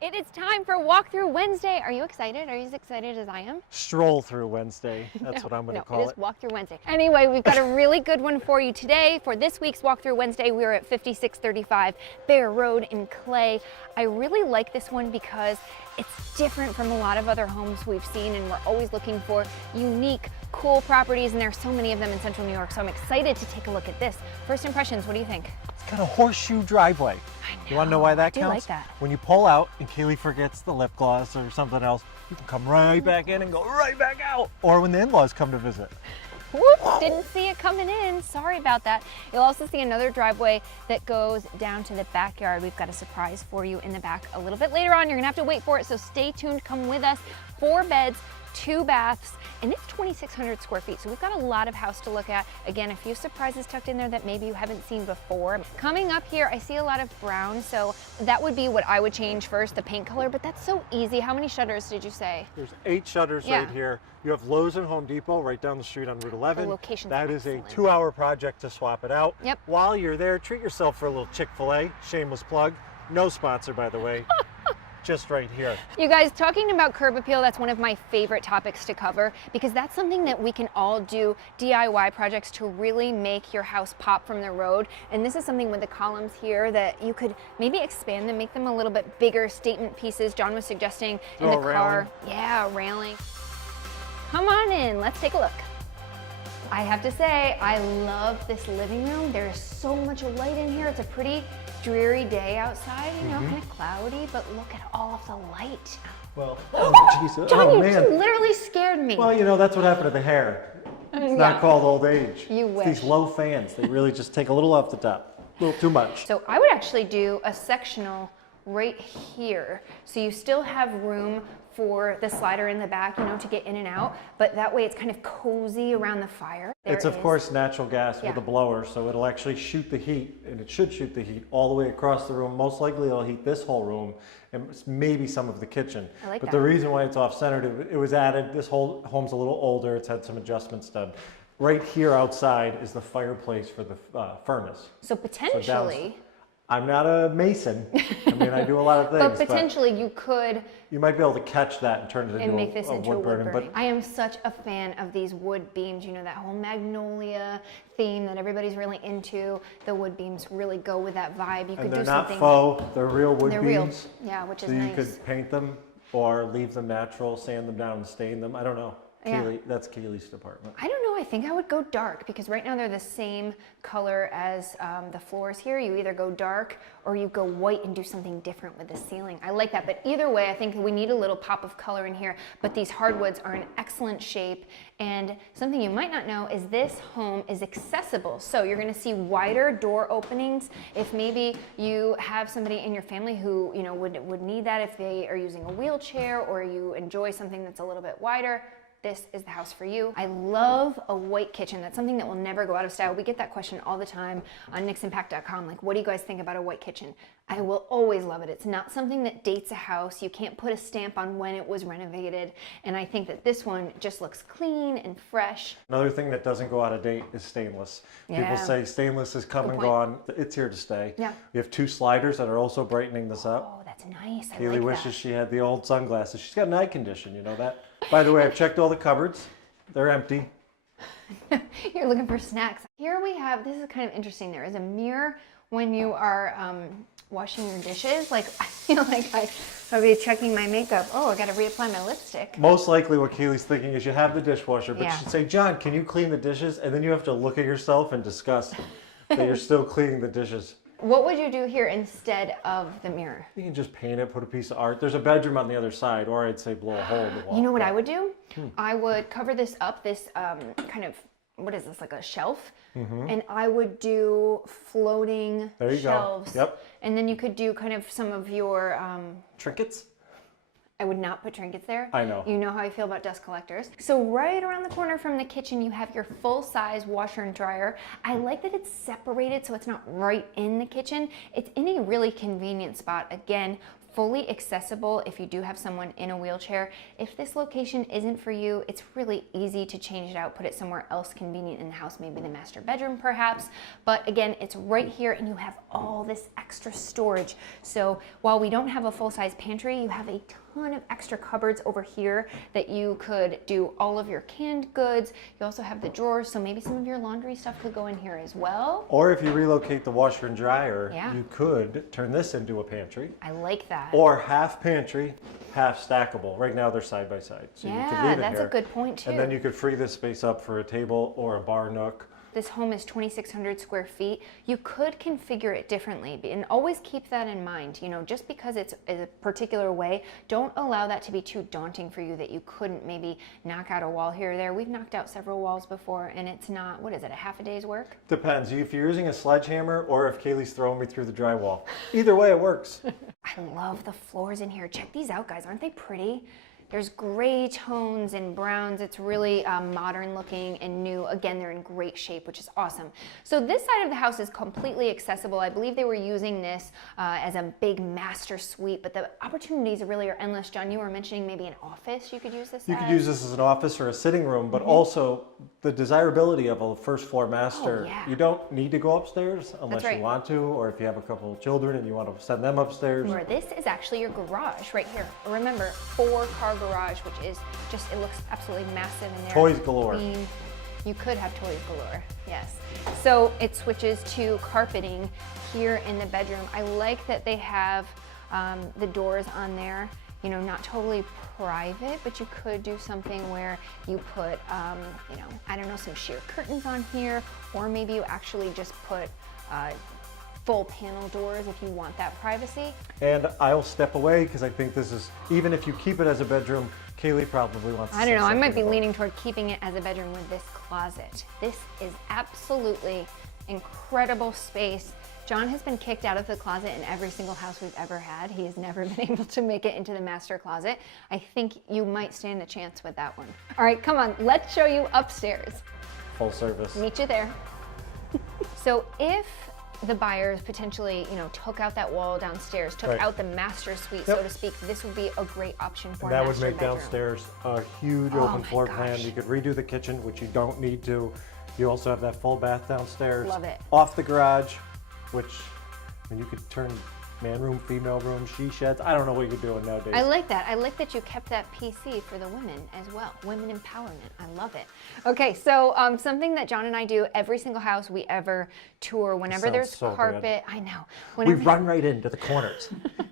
It is time for Walkthrough Wednesday. Are you excited? Are you as excited as I am? Stroll through Wednesday. That's what I'm going to call it. It is Walkthrough Wednesday. Anyway, we've got a really good one for you today. For this week's Walkthrough Wednesday, we are at 5635 Bear Road in Clay. I really like this one because it's different from a lot of other homes we've seen, and we're always looking for unique, cool properties, and there's so many of them in Central New York, so I'm excited to take a look at this. First impressions, what do you think? It's got a horseshoe driveway. You want to know why that counts? I do like that. When you pull out and Kaylee forgets the lip gloss or something else, you can come right back in and go right back out. Or when the in-laws come to visit. Whoops, didn't see it coming in. Sorry about that. You'll also see another driveway that goes down to the backyard. We've got a surprise for you in the back a little bit later on. You're gonna have to wait for it, so stay tuned, come with us. 4 beds, 2 baths, and it's 2,600 square feet, so we've got a lot of house to look at. Again, a few surprises tucked in there that maybe you haven't seen before. Coming up here, I see a lot of brown, so that would be what I would change first, the paint color, but that's so easy. How many shutters did you say? There's 8 shutters right here. You have Lowe's and Home Depot right down the street on Route 11. The location's that is excellent. a 2-hour project to swap it out. Yep. While you're there, treat yourself for a little Chick-fil-A. Shameless plug. No sponsor, by the way. Just right here. You guys, talking about curb appeal, that's one of my favorite topics to cover because that's something that we can all do DIY projects to really make your house pop from the road. And this is something with the columns here that you could maybe expand them, make them a little bit bigger statement pieces. John was suggesting in the car. Yeah, railing. Come on in, let's take a look. I have to say, I love this living room. There's so much light in here. It's a pretty dreary day outside, you know, kind of cloudy, but look at all of the light. Well, oh, Jesus. John, oh, you man. just literally scared me. Well, you know, that's what happened to the hair. It's not called old age. You It's wish. these low fans, they really just take a little off the top, a little too much. So I would actually do a sectional right here. So you still have room for the slider in the back, you know, to get in and out, but that way it's kind of cozy around the fire. It's of course natural gas with a blower, so it'll actually shoot the heat, and it should shoot the heat all the way across the room. Most likely it'll heat this whole room and maybe some of the kitchen. I like but that. The reason why it's off-centered, it was added, this whole home's a little older, it's had some adjustments done. Right here outside is the fireplace for the furnace. So potentially, I'm not a mason. I mean, I do a lot of things. but potentially you could you might be able to catch that and turn it into make this into a wood burning. But I am such a fan of these wood beams. You know, that whole magnolia theme that everybody's really into. The wood beams really go with that vibe. You could do something. They're not faux. They're real wood They're beams. real. Yeah, which is so nice. You could paint them or leave them natural, sand them down and stain them. I don't know. Kaylee, that's Kaylee's department. I don't know, I think I would go dark because right now they're the same color as the floors here. You either go dark or you go white and do something different with the ceiling. I like that, but either way, I think we need a little pop of color in here, but these hardwoods are in excellent shape. And something you might not know is this home is accessible. So you're gonna see wider door openings. If maybe you have somebody in your family who, you know, would need that if they are using a wheelchair, or you enjoy something that's a little bit wider, this is the house for you. I love a white kitchen. That's something that will never go out of style. We get that question all the time on nixonpack.com. Like, what do you guys think about a white kitchen? I will always love it. It's not something that dates a house. You can't put a stamp on when it was renovated. And I think that this one just looks clean and fresh. Another thing that doesn't go out of date is stainless. People say stainless is come and gone. It's here to stay. Yeah. We have 2 sliders that are also brightening this up. Oh, that's nice. I Kaylee like wishes that. she had the old sunglasses. She's got an eye condition, you know that? By the way, I've checked all the cupboards. They're empty. You're looking for snacks. Here we have, this is kind of interesting. There is a mirror when you are washing your dishes. Like, I feel like I'll be checking my makeup. Oh, I got to reapply my lipstick. Most likely what Kaylee's thinking is you have the dishwasher, but Yeah. she'd say, John, can you clean the dishes? And then you have to look at yourself and discuss that you're still cleaning the dishes. What would you do here instead of the mirror? You can just paint it, put a piece of art. There's a bedroom on the other side, or I'd say blow a hole in the wall. You know what I would do? I would cover this up, this kind of, what is this, like a shelf? And I would do floating There you go. shelves. Yep. And then you could do kind of some of your Trinkets? I would not put trinkets there. I know. You know how I feel about dust collectors. So right around the corner from the kitchen, you have your full-size washer and dryer. I like that it's separated so it's not right in the kitchen. It's in a really convenient spot. Again, fully accessible if you do have someone in a wheelchair. If this location isn't for you, it's really easy to change it out, put it somewhere else convenient in the house, maybe the master bedroom perhaps. But again, it's right here and you have all this extra storage. So while we don't have a full-size pantry, you have a ton of extra cupboards over here that you could do all of your canned goods. You also have the drawers, so maybe some of your laundry stuff could go in here as well. Or if you relocate the washer and dryer, Yeah. you could turn this into a pantry. I like that. Or half pantry, half stackable. Right now they're side by side. So you could Yeah, leave it that's here. a good point too. And then you could free this space up for a table or a bar nook. This home is 2,600 square feet. You could configure it differently, and always keep that in mind. You know, just because it's a particular way, don't allow that to be too daunting for you that you couldn't maybe knock out a wall here or there. We've knocked out several walls before, and it's not, what is it, a half a day's work? Depends if you're using a sledgehammer or if Kaylee's throwing me through the drywall. Either way, it works. I love the floors in here. Check these out, guys. Aren't they pretty? There's gray tones and browns. It's really modern looking and new. Again, they're in great shape, which is awesome. So this side of the house is completely accessible. I believe they were using this as a big master suite, but the opportunities really are endless. John, you were mentioning maybe an office you could use this You as. could use this as an office or a sitting room, but also the desirability of a first floor master. Oh, yeah. You don't need to go upstairs unless right. you want to, or if you have a couple of children and you want to send them upstairs. Or this is actually your garage right here. Remember, 4-car garage, which is just, it looks absolutely massive in there. Toys galore. Clean. You could have toys galore, yes. So it switches to carpeting here in the bedroom. I like that they have the doors on there. You know, not totally private, but you could do something where you put, you know, I don't know, some sheer curtains on here, or maybe you actually just put full panel doors if you want that privacy. And I'll step away because I think this is, even if you keep it as a bedroom, Kaylee probably wants to I don't know, I might be something about it. leaning toward keeping it as a bedroom with this closet. This is absolutely incredible space. John has been kicked out of the closet in every single house we've ever had. He has never been able to make it into the master closet. I think you might stand a chance with that one. All right, come on, let's show you upstairs. Full service. Meet you there. So if the buyers potentially, you know, took out that wall downstairs, took Right. out the master suite, Yep. so to speak, this would be a great option for And a that would master make bedroom. downstairs a huge Oh open my floor plan. gosh. You could redo the kitchen, which you don't need to. You also have that full bath downstairs. Love it. Off the garage, which, I mean, you could turn man room, female room, she sheds. I don't know what you could do nowadays. I like that. I like that you kept that PC for the women as well. Women empowerment. I love it. Okay, so something that John and I do every single house we ever tour, whenever sounds there's so carpet. good. I know. We Whenever, run right into the corners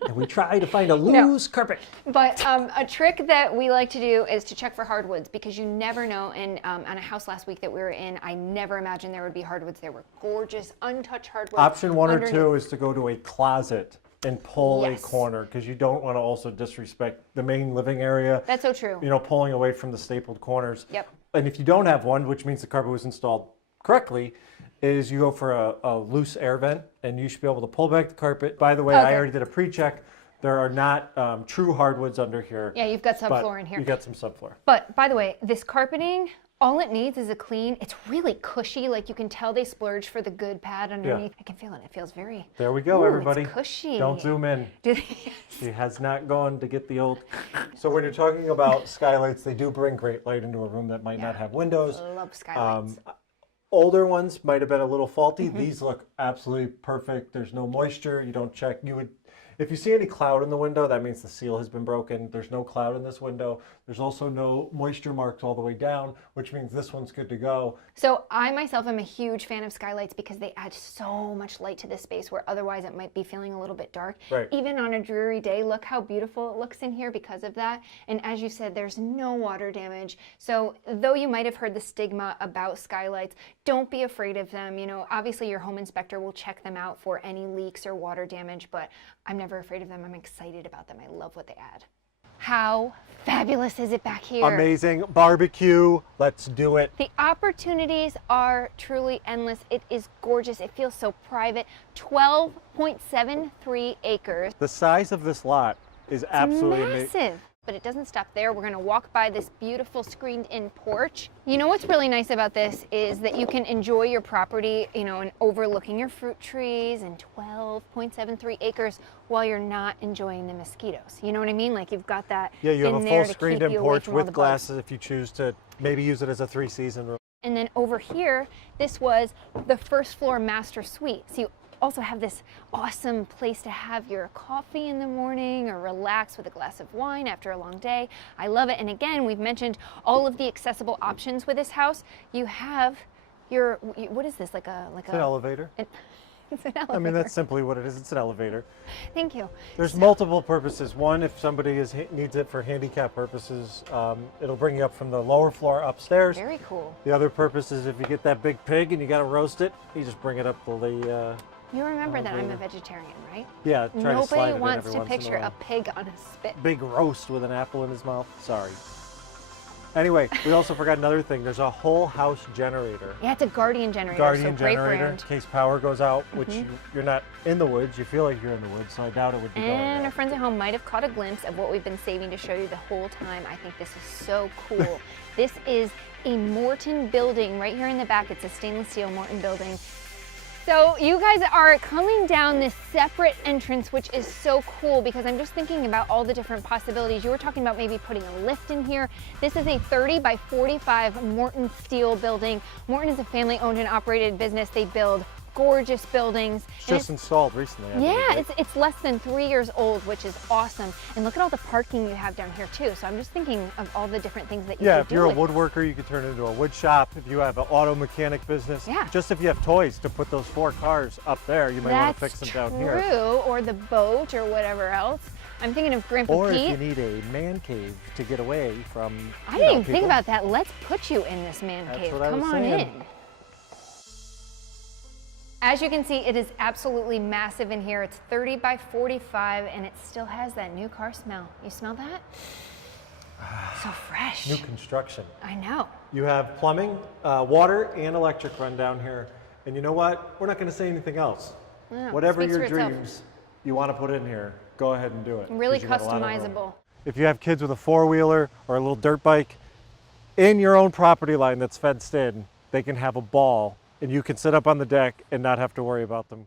and we try to find a loose carpet. But a trick that we like to do is to check for hardwoods, because you never know. And on a house last week that we were in, I never imagined there would be hardwoods. There were gorgeous, untouched hardwoods. Option one or underneath. two is to go to a closet and pull Yes. a corner, because you don't want to also disrespect the main living area. That's so true. You know, pulling away from the stapled corners. Yep. And if you don't have one, which means the carpet was installed correctly, is you go for a loose air vent, and you should be able to pull back the carpet. By the way, I Okay. already did a pre-check. There are not true hardwoods under here. Yeah, you've got but subfloor in here. You got some subfloor. But by the way, this carpeting, all it needs is a clean. It's really cushy. Like, you can tell they splurged for the good pad underneath. I can feel it. It feels very. There we go, Ooh, everybody. It's cushy. Don't zoom in. Do they? She has not gone to get the old. So when you're talking about skylights, they do bring great light into a room that might not have windows. Love skylights. Older ones might have been a little faulty. Mm-hmm. These look absolutely perfect. There's no moisture. You don't check. You would, if you see any cloud in the window, that means the seal has been broken. There's no cloud in this window. There's also no moisture marks all the way down, which means this one's good to go. So I myself am a huge fan of skylights because they add so much light to this space where otherwise it might be feeling a little bit dark. Right. Even on a dreary day, look how beautiful it looks in here because of that. And as you said, there's no water damage. So though you might have heard the stigma about skylights, don't be afraid of them. You know, obviously your home inspector will check them out for any leaks or water damage, but I'm never afraid of them. I'm excited about them. I love what they add. How fabulous is it back here? Amazing barbecue. Let's do it. The opportunities are truly endless. It is gorgeous. It feels so private. 12.73 acres. The size of this lot is absolutely amazing. Massive. But it doesn't stop there. We're gonna walk by this beautiful screened-in porch. You know what's really nice about this is that you can enjoy your property, you know, and overlooking your fruit trees and 12.73 acres while you're not enjoying the mosquitoes. You know what I mean? Like you've got that Yeah, you have in a there full to keep screened-in you away porch from all with the bugs. glasses if you choose to maybe use it as a 3-season room. And then over here, this was the first floor master suite. So you also have this awesome place to have your coffee in the morning or relax with a glass of wine after a long day. I love it. And again, we've mentioned all of the accessible options with this house. You have your, what is this? Like an elevator. It's an elevator. I mean, that's simply what it is. It's an elevator. Thank you. There's multiple purposes. One, if somebody needs it for handicap purposes, it'll bring you up from the lower floor upstairs. Very cool. The other purpose is if you get that big pig and you got to roast it, you just bring it up the You remember that I'm a vegetarian, right? yeah, try to slide Nobody it in wants every to once in picture while. a pig on a spit. Big roast with an apple in his mouth. Sorry. Anyway, we also forgot another thing. There's a whole house generator. Yeah, it's a Guardian generator. Guardian so great generator brand. in case power goes out, which you're not in the woods. You feel like you're in the woods, so I doubt it would be going And our out. friends at home might have caught a glimpse of what we've been saving to show you the whole time. I think this is so cool. This is a Morton building right here in the back. It's a stainless steel Morton building. So you guys are coming down this separate entrance, which is so cool because I'm just thinking about all the different possibilities. You were talking about maybe putting a lift in here. This is a 30 by 45 Morton steel building. Morton is a family owned and operated business. They build gorgeous buildings. It's just installed recently. I believe, Yeah, right? it's less than 3 years old, which is awesome. And look at all the parking you have down here too. So I'm just thinking of all the different things that you Yeah, can if do you're a with it. woodworker, you could turn it into a wood shop. If you have an auto mechanic business, Yeah. just if you have toys to put those 4 cars up there, you might want to fix them down here. That's true, or the boat or whatever else. I'm thinking of Grandpa Or Pete. if you need a man cave to get away from I you didn't know, even think people. about that. Let's put you in this man That's cave. what I Come was on saying. in. As you can see, it is absolutely massive in here. It's 30 by 45 and it still has that new car smell. You smell that? So fresh. New construction. I know. You have plumbing, water, and electric run down here. And you know what? We're not going to say anything else. Yeah, Whatever speaks your for itself. dreams you want to put in here, go ahead and do it. Really 'cause you got a lot of room. customizable. If you have kids with a 4-wheeler or a little dirt bike in your own property line that's fenced in, they can have a ball and you can sit up on the deck and not have to worry about them.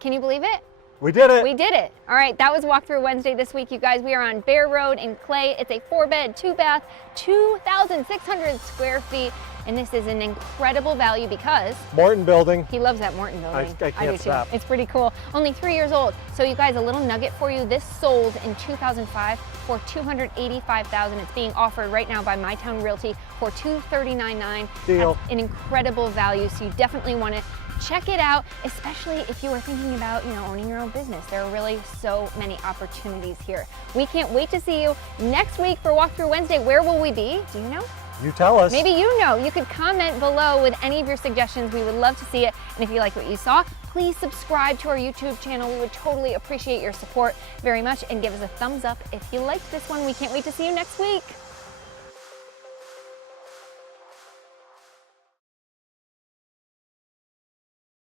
Can you believe it? We did it! We did it. All right, that was Walkthrough Wednesday this week, you guys. We are on Bear Road in Clay. It's a 4-bed, 2-bath, 2,600 square feet. And this is an incredible value because Morton building. he loves that Morton building. I can't do too. stop. It's pretty cool. Only 3 years old. So you guys, a little nugget for you. This sold in 2005 for $285,000. It's being offered right now by MyTown Realty for $239,900. Deal. That's an incredible value. So you definitely want to check it out, especially if you are thinking about, owning your own business. There are really so many opportunities here. We can't wait to see you next week for Walkthrough Wednesday. Where will we be? Do you know? You tell us. Maybe you know. You could comment below with any of your suggestions. We would love to see it. And if you like what you saw, please subscribe to our YouTube channel. We would totally appreciate your support very much. And give us a thumbs up if you liked this one. We can't wait to see you next week.